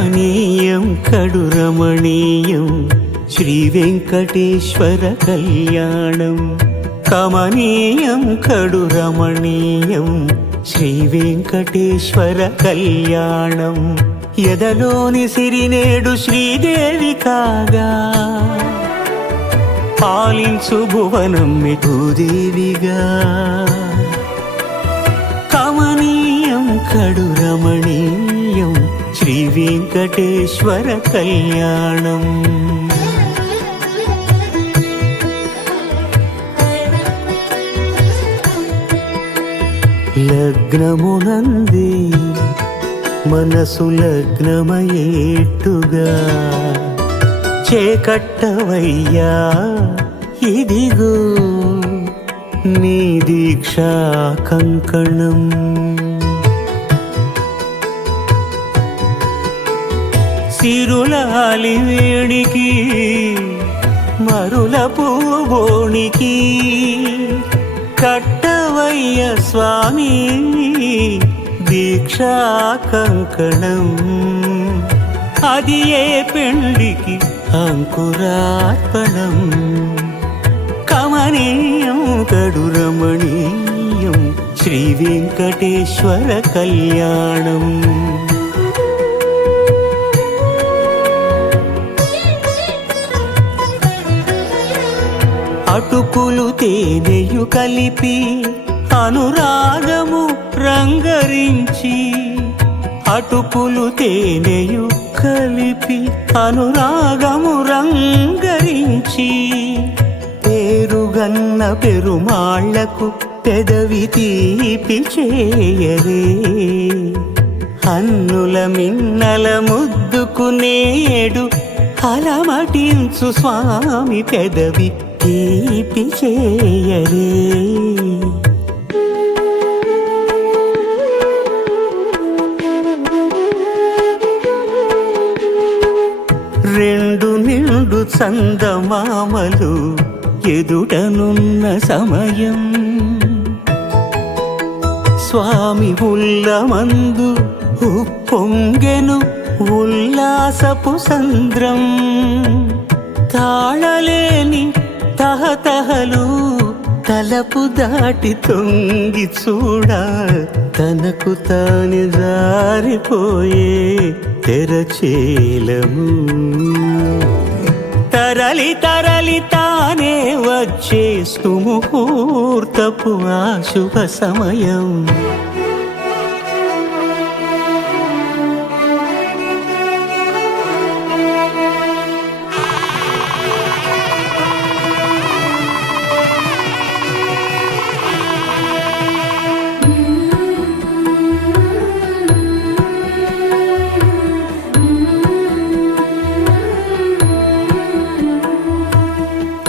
కమనీయం కడు రమణీయం శ్రీ వెంకటేశ్వర కళ్యాణం. కమనీయం కడు రమణీయం శ్రీ వెంకటేశ్వర కళ్యాణం. ఎదలోని సిరినేడు శ్రీదేవి కాగా పాలించు భువనం భూదేవిగా. కమనీయం కడు రమణీయం శ్రీ వెంకటేశ్వర కళ్యాణం. లగ్నమునందే మనసు లగ్నమయేట్టుగా చేకట్టవయ్యా ఇదిగో నీ దీక్షా కంకణం. సిరులాలి వేడికి మరుల పూబోనికి కట్టవయ్య స్వామి దీక్షా కంకణం. అది ఏ పెండికి అంకురార్పణం. కమనీయం కడు రమణీయం శ్రీ వెంకటేశ్వర కళ్యాణం. అటుకులు తేనెయు కలిపి అనురాగము రంగరించి. అటుకులు తేనెయు కలిపి అనురాగము రంగరించి. పేరుగన్న పెరుమాళ్లకు పెదవి తీపి చేయరే. అన్నుల మిన్నల ముద్దుకు నేడు అలమటించు స్వామి పెదవి తీపి చేయరే. రెండు నిండు చందమామలు ఎదుటనున్న సమయం. స్వామి ఉల్లమందు ఉప్పొంగెను ఉల్లాసపు సంద్రం. తాళలేని తహతహలు తలపు దాటి తొంగి చూడ తనకు తాను జారిపోయే తెరచేలము. తరలి తరలి తానే వచ్చే సుముహూర్తపు ఆ శుభ సమయం.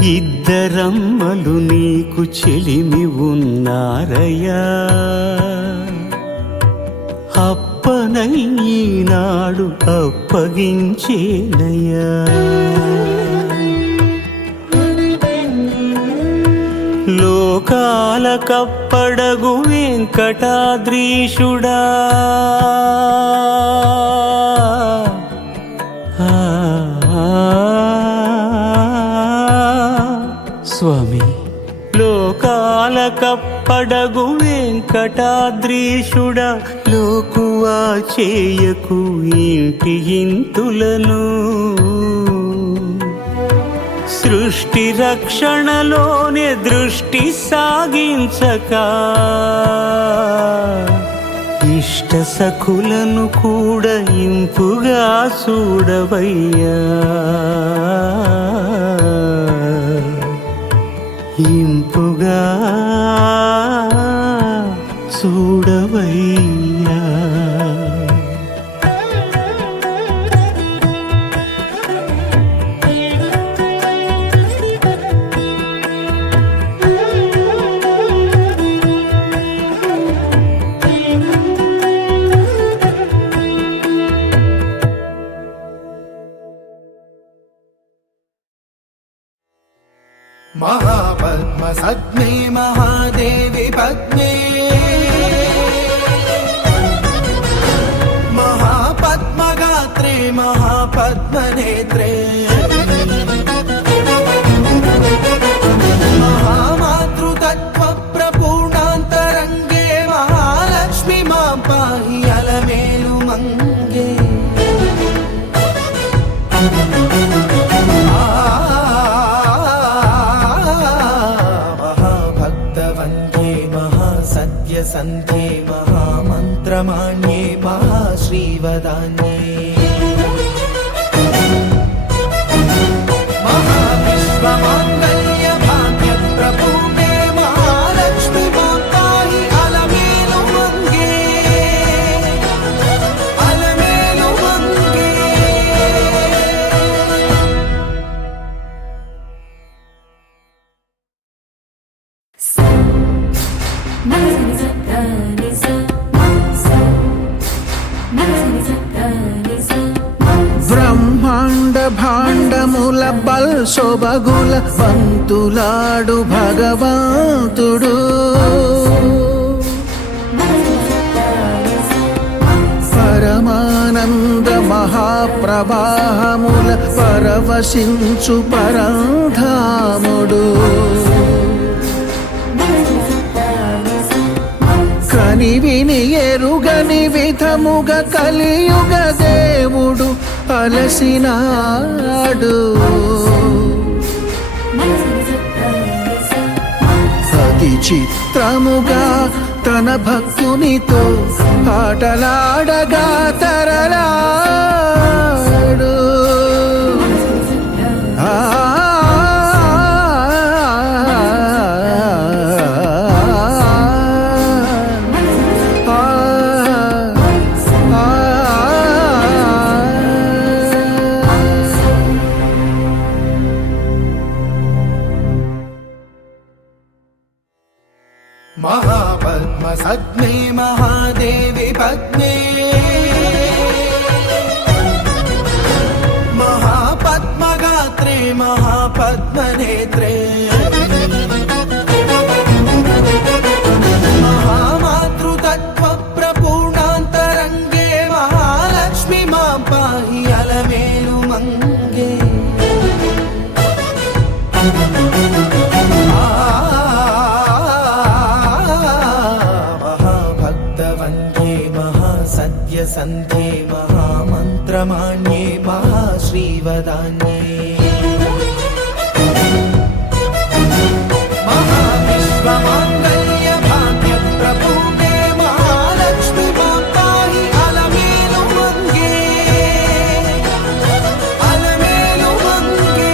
ఇద్దరమ్మలు నీకు చెలిమి ఉన్నారయ్యా. అప్పనయ్యనాడు అప్పగించేనయ్యా. లోకాల కప్పడగు వెంకటాద్రీషుడా. స్వామి లోకాల కప్పడగు వెంకటాద్రీషుడా. లోకువా చేయకు ఇంటి ఇంతులను. సృష్టి రక్షణలోనే దృష్టి సాగించక ఇష్ట సఖులను కూడా ఇంపుగా చూడవయ్యా. ఇంపుగా చూడవయ్యా. महापद्मसग्ने महादेवी पद्मे महापद्मगात्रे महापद्मनेत्रे महामातृतत्व प्रपूर्णान्तरङ्गे महालक्ष्मी मां पाहि अलमेलु मंगे महाभक्तवन्द्ये महासत्यसन्ध्ये महामन्त्रमाण्ये महाश्रीवदान्ये महाविश्वमाङ्गल्य भाग्यप्रपूर्णे महालक्ष्मी मां पाहि अलमेलु मंगे अलमेलु मंगे బ్రహ్మాండ భాండముల బల్సొబగుల పంతులాడు భగవంతుడు పరమానంద మహాప్రవాహముల పరవశించు పరంధాముడు కని విని ఎరుగని విధముగ కలియుగ దేవుడు అలసినాడు అతి చిత్రముగా తన భక్తునితో ఆటలాడగా తరలాడు महापद्मसज्ञे महादेवी पद्मे महापद्मगात्रे महापद्मनेत्रे महामातृतत्व प्रपूर्णान्तरङ्गे महालक्ष्मी मां पाहि अलमेलु मंगे महाभक्तवन्द्ये महासत्यसन्ध्ये महामन्त्रमाण्ये महाश्रीवदान्ये महाविश्वमाङ्गल्य भाग्यप्रपूर्णे महालक्ष्मी मां पाहि अलमेलु मंगे अलमेलु मंगे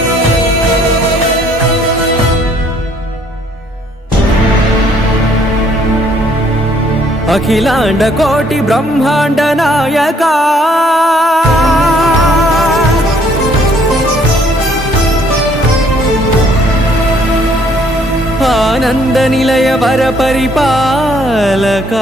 అఖిలాండ కోటి బ్రహ్మాండ నాయక ఆనంద నిలయ వర పరిపాలక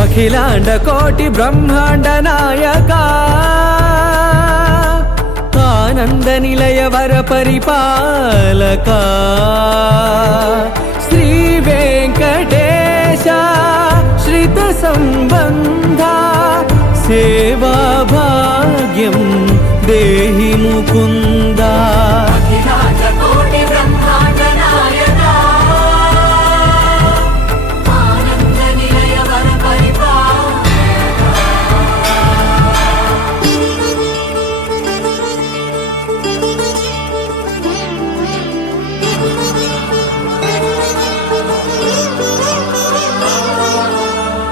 అఖిలాండ కోటి బ్రహ్మాండ నాయక ఆనంద నిలయ వర పరిపాలక శ్రీ వెంకటేశ శ్రిత సంబంధ సేవా భాగ్యం దేహి ముకుంద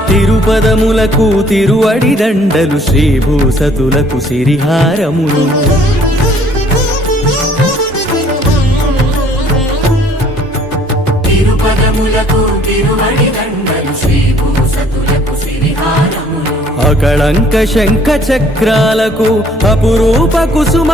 తిరుపదములకు తిరువడి దండలు శ్రీభూసతులకు సిరిహారములు తిరుపదములకు తిరువడి దండలు శ్రీభూసతులకు అకళంక శంఖ చక్రాలకు అపురూప కుసుమమాలికలు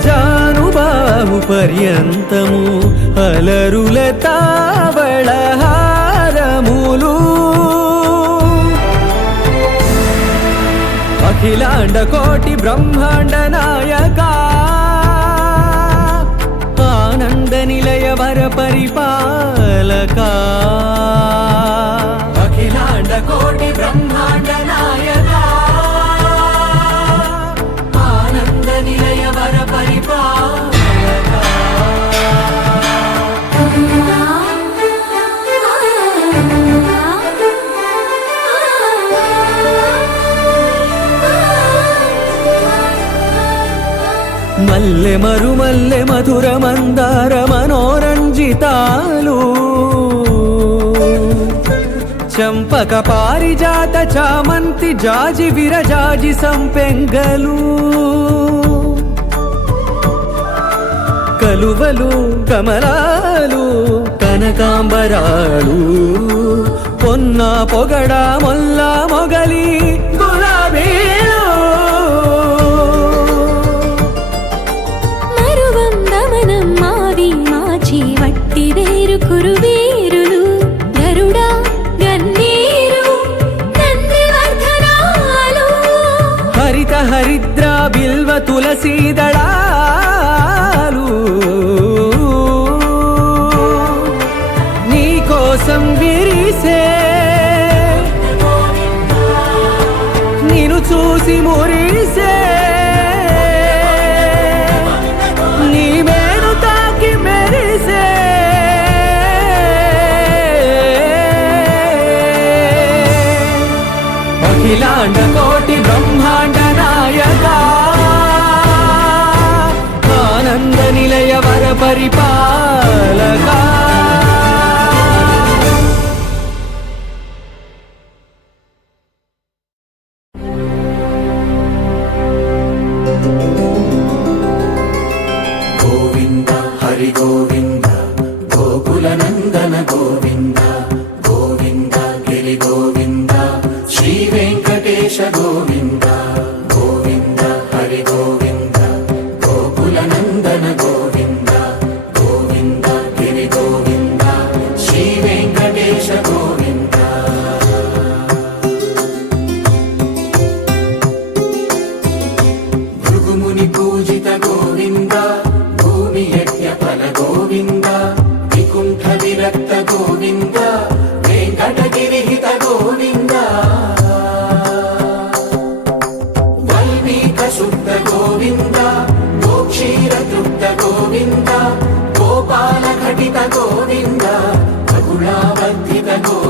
ఆజానుబాహు పర్యంతము అలరుల తావళహారములు అఖిలాండ కోటి బ్రహ్మాండ నాయక ఆనంద నిలయ వర పరిపాలక అఖిలాండ కోటి బ్రహ్మాండ నాయక ఆనంద నిలయ వర పరిపాలక మల్లె మరుమల్లె మధుర మందార మనోరంజితాలు చంపక పారిజాత చామంతి జాజి విరజాజి సంపెంగలు కలువలు కమలాలు కనకాంబరాలు పొన్న పొగడ మొల్ల మొగలి గులాబీలు వట్టి వేరు కురువేరులు గరుడా గన్నేరు నందివర్ధనాలు హరిత హరిద్ర బిల్వ తులసీదళాలు నీ కోసం విరిసే నిన్ను చూసి మురిసే అఖిలాండ కోటి బ్రహ్మాండ నాయక ఆనంద నిలయ వర పరిపాలక గోవింద హరి గోవింద గోకుల నందన గోవింద గోవింద గిరి గోవింద శ్రీ వెంకటేశ గోవింద గోవింద హరి గోవింద గోకుల నందన గోవింద గోవింద గిరి గోవింద శ్రీ వెంకటేశ గోవింద భృగుముని పూజిత గోవింద భూమి యజ్ఞ ఫల గోవింద వికుంఠ విరక్త గోవింద వెంకటగిరిహిత గోవింద వల్మీక శుద్ధ గోవింద గోక్షీర తృప్త గోవింద గోపాల ఘటిత గోవింద బహుళావర్ధిత గోవింద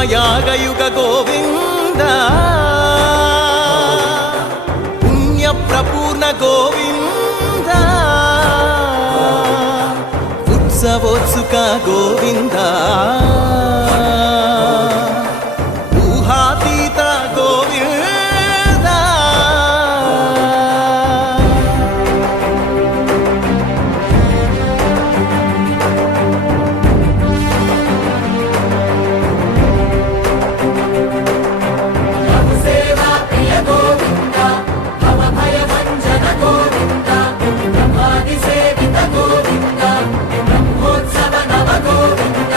అశ్వయాగయుగ గోవింద పుణ్యప్రపూర్ణ గోవింద ఉత్సవోత్సుక గోవింద ఊహాతీత గోవింద సేవా ప్రియ గోవింద భవ భయ భంజన గోవింద బ్రహ్మాది సేవిత గోవింద బ్రహ్మోత్సవ నవ గోవింద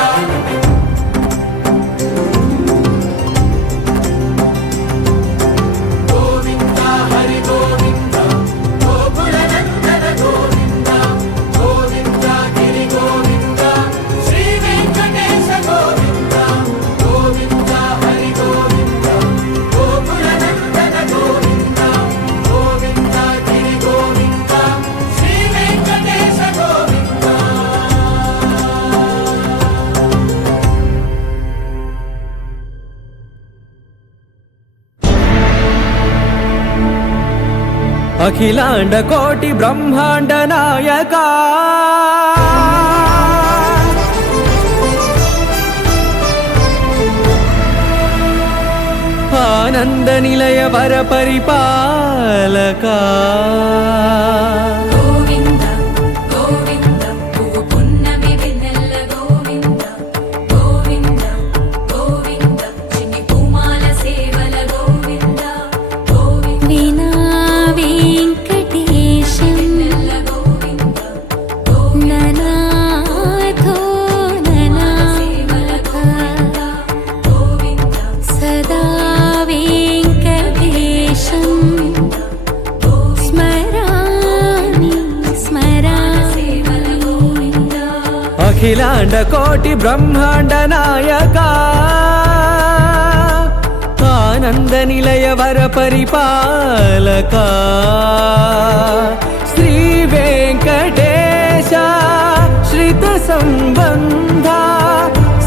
గోవింద హరి గోవింద గోకుల నందన గోవింద గోవింద గిరి గోవింద శ్రీ వెంకటేశ గోవింద గోవింద హరి గోవింద గోకుల నందన గోవింద గోవింద గిరి గోవింద శ్రీ వెంకటేశ గోవింద అఖిలాండ కోటి బ్రహ్మాండ నాయక ఆనంద నిలయ వర పరిపాలక గోవింద గోవింద పువ్వు పున్నమి వెన్నెల గోవింద గోవింద గోవింద చిన్ని పూమాల సేవల గోవింద గోవింద వీణా వెంకటేశం వెన్నెల గోవింద ననాథో ననా సేవల గోవింద గోవింద సదా వెంకటేశం స్మరామి స్మరామి సేవల గోవింద అఖిలాండ కోటి బ్రహ్మాండ నాయక ఆనంద నిలయ వర పరిపాలక శ్రీ వెంకటేశ శ్రిత సంబంధ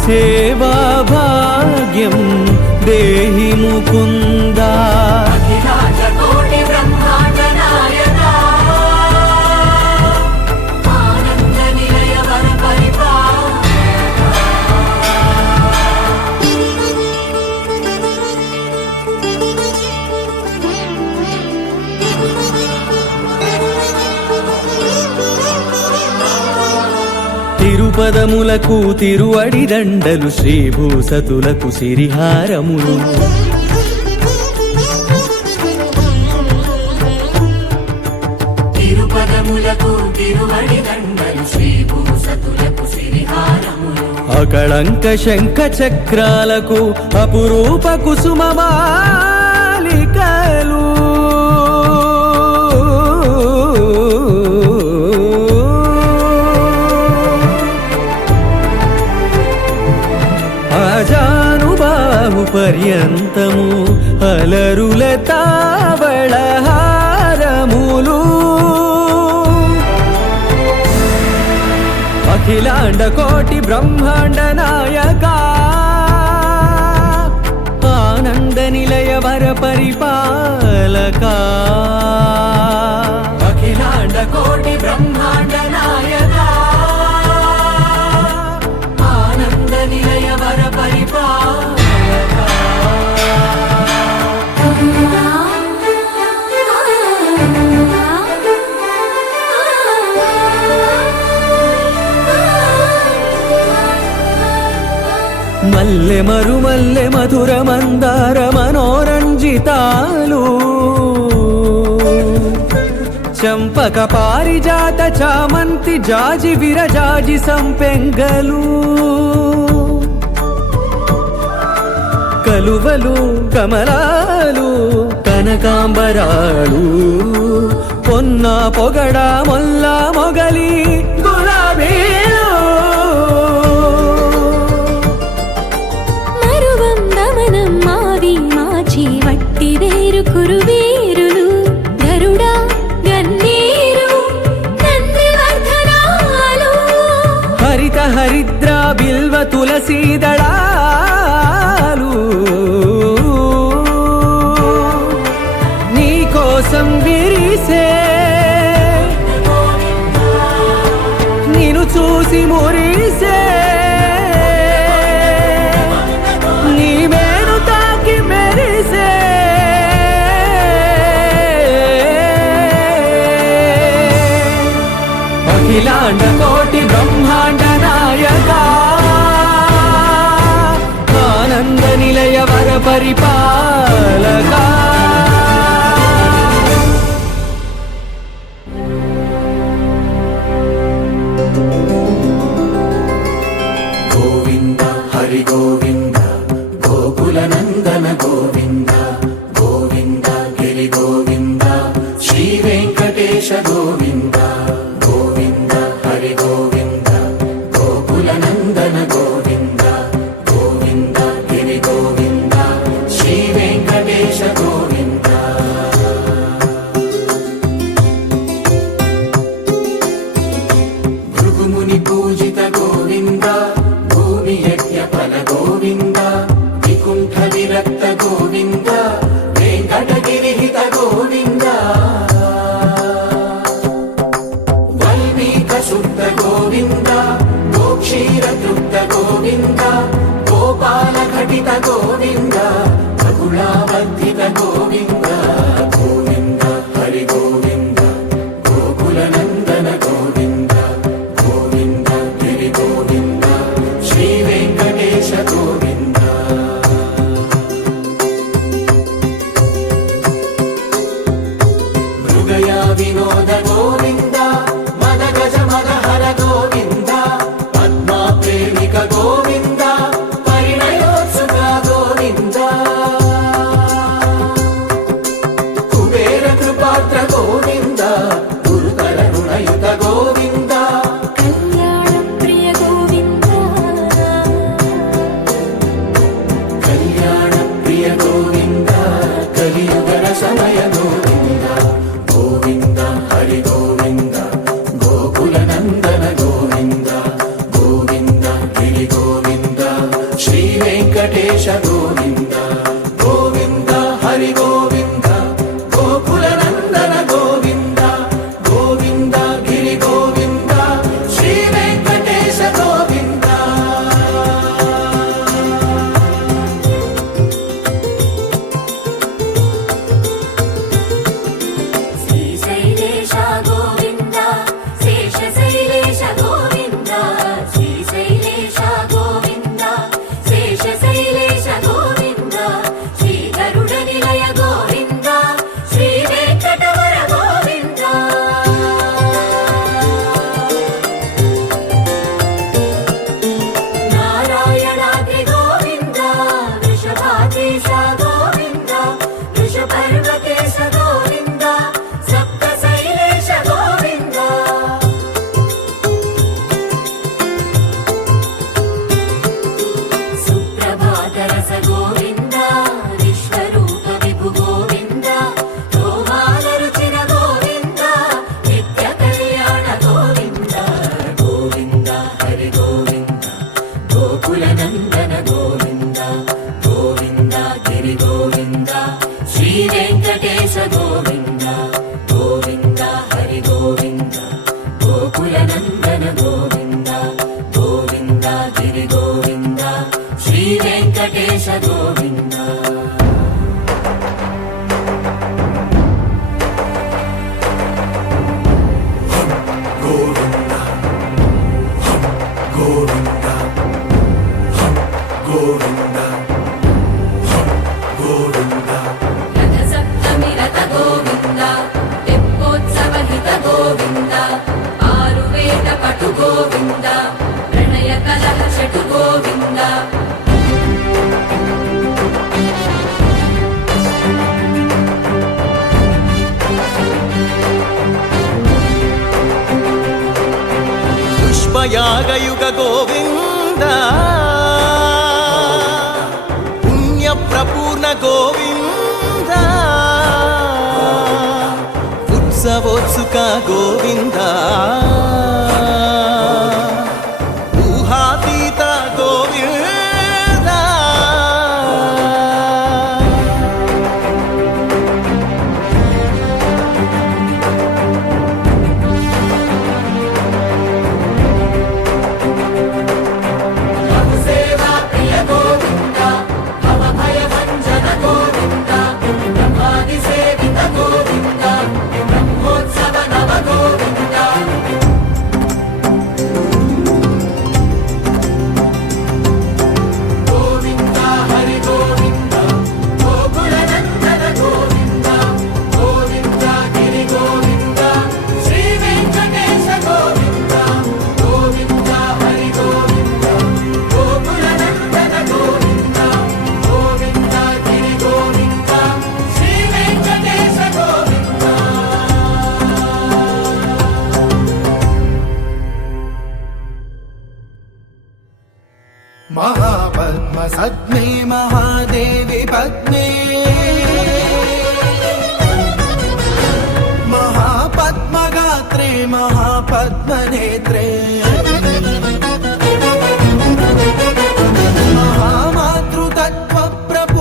సేవా భాగ్యం దేహి ముకుంద అఖిలాండ కోటి బ్రహ్మాండ నాయక ఆనంద నిలయ వర తిరుపదములకు తిరువడి దండలు శ్రీభూసతులకు సిరిహారములు తిరుపదములకు తిరువడి దండలు శ్రీ భూసతులకు సిరిహారములు అకళంక శంఖ చక్రాలకు అపురూప కుసుమమాలికలు అజానుబాహు పర్యంతము అలరుల తావళహారములు అఖిలాండ కోటి బ్రహ్మాండ నాయక ఆనంద నిలయ వర పరిపాలక అఖిలాండ కోటి బ్రహ్మాండ నాయక ఆనంద నిలయ వర పరిపాలక మల్లె మరుమల్లె మధుర మందార మనోరంజితాలు చంపక పారిజాత చామంతి జాజి విరజాజి సంపెంగలు కలువలు కమలాలు కనకాంబరాలు పొన్న పొగడ మొల్ల మొగలి గులాబీలు మరువందమనం మావి మాచి వట్టి వేరు కురువేరులు గరుడా గన్నేరు నందివర్ధనాలు హరిత హరిద్ర బిల్వ తులసీదళాలు అఖిలాండ కోటి బ్రహ్మాండ నాయక ఆనంద నిలయ వర పరిపాలక గోవింద హరి గోవింద గోకుల నందన గోవింద గోవింద గిరి గోవింద శ్రీ వెంకటేశ గోవింద గోవింద హరి గోవింద గోకుల నందన గోవింద గోవింద గిరి గోవింద శ్రీ వెంకటేశ గోవింద భృగుముని పూజిత గోవింద భూమి యజ్ఞ ఫల గోవింద వికుంఠ విరక్త గోవింద వెంకటగిరిహిత గోవింద వల్మీక శుద్ధ గోవింద గోక్షీర తృప్త గోవింద గోపాల ఘటిత గోవింద బహుళావర్ధిత గోవింద గోవింద హరి గోవింద గోకుల నందన గోవింద గోవింద గిరి గోవింద శ్రీ వెంకటేశ గోవింద మృగయా వినోద గోవింద మద గజ మద హర గోవింద పద్మా ప్రేమిక గోవింద పరిణయోత్సుక గోవింద కుబేర కృపాత్ర గోవింద గురుతర రుణయుత గోవింద కళ్యాణ ప్రియ గోవింద కళ్యాణ ప్రియ గోవింద కలియుగ సమయ గోవింద గోవింద హరి గోవింద గోకుల నందన గోవింద గోవింద గిరి గోవింద శ్రీ వెంకటేశ గోవింద గోవింద హరి గోవింద గోకుల నందన గోవింద గోవింద గిరి గోవింద శ్రీ వెంకటేశ గోవింద శ్రీశైలేశ గోవింద శేషశైలేశ గోవింద శ్రీశైలేశ గోవింద శేషశైలేశ గోవింద శ్రీ గరుడ నిలయ గోవింద శ్రీ వెంకటవర గోవింద నారాయణాద్రి గోవింద వృషభాద్రీశ గోవింద వృషపర్వతేశ గోవింద సప్తశైలేశ గోవింద సుప్రభాతరస గోవింద విశ్వరూప విభు గోవింద గోమాల రుచిర గోవింద నిత్య కళ్యాణ గోవింద గోవింద హరి గోవింద గోకుల నందన గోవింద గోవింద గిరి గోవింద శ్రీ వెంకటేశ గోవింద గోవింద హరి గోవింద గోకుల నందన గోవింద గోవింద గిరి గోవింద శ్రీ వెంకటేశ గోవింద గోవింద గోవింద గోవింద గోవింద రథ సప్తమి రథ గోవింద తెప్పోత్సవ హిత గోవింద ఆరువేద పటు గోవింద ప్రణయ కలహ షటు గోవింద పుష్పయాగయుగ గోవింద పుణ్య ప్రపూర్ణ గోవింద ఉత్సవోత్సుక గోవింద ఊహాతీత గోవింద సేవా ప్రియ గోవింద భవ భయ భంజన గోవింద బ్రహ్మాది సేవిత గోవింద బ్రహ్మోత్సవ నవ గోవింద महापद्मसद्मे महादेवी पद्मे महापद्मगात्रे महापद्मनेत्रे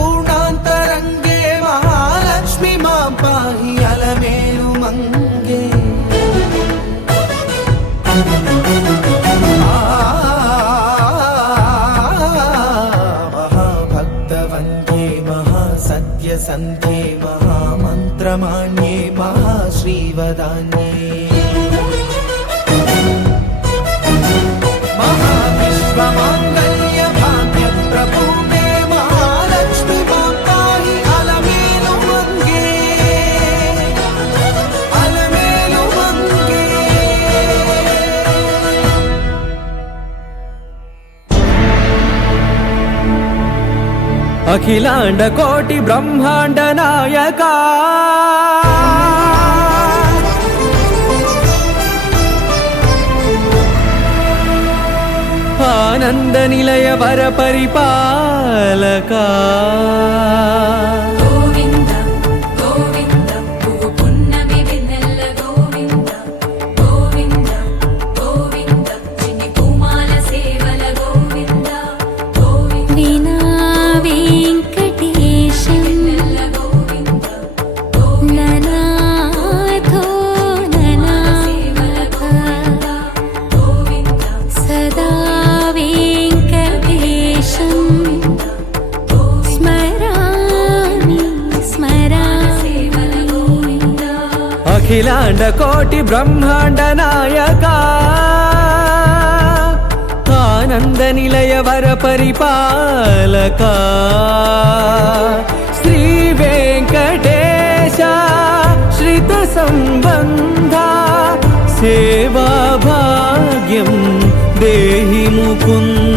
महामातृतत्त्वप्रपूर्णान्तरङ्गे महालक्ष्मी मां पाहि अलमेलु मङ्गे महाभक्तवन्द्ये महासत्यसन्ध्ये महामन्त्रमाण्ये महाश्रीवदान्ये महाविश्वमाङ्गल्य भाग्यप्रपूर्णे महालक्ष्मी मां पाहि अलमेलु मङ्गे अलमेलु मङ्गे అఖిలాండ కోటి బ్రహ్మాండ నాయక ఆనంద నిలయ వర పరిపాలక గోవింద గోవింద పువ్వు పున్నమి వెన్నెల గోవింద గోవింద గోవింద చిన్ని పూమాల సేవల గోవింద గోవింద వినా వెంకటేశం వెన్నెల గోవింద గోవింద ననాథో సేవల ననాథ గోవింద సదా వెంకటేశం స్మరామి స్మరామి సేవల గోవింద అఖిలాండ కోటి బ్రహ్మాండ నాయక ఆనంద నిలయ వర పరిపాలక శ్రీ వెంకటేశ శ్రిత సంబంధ సేవా భాగ్యం దేహి ముకుంద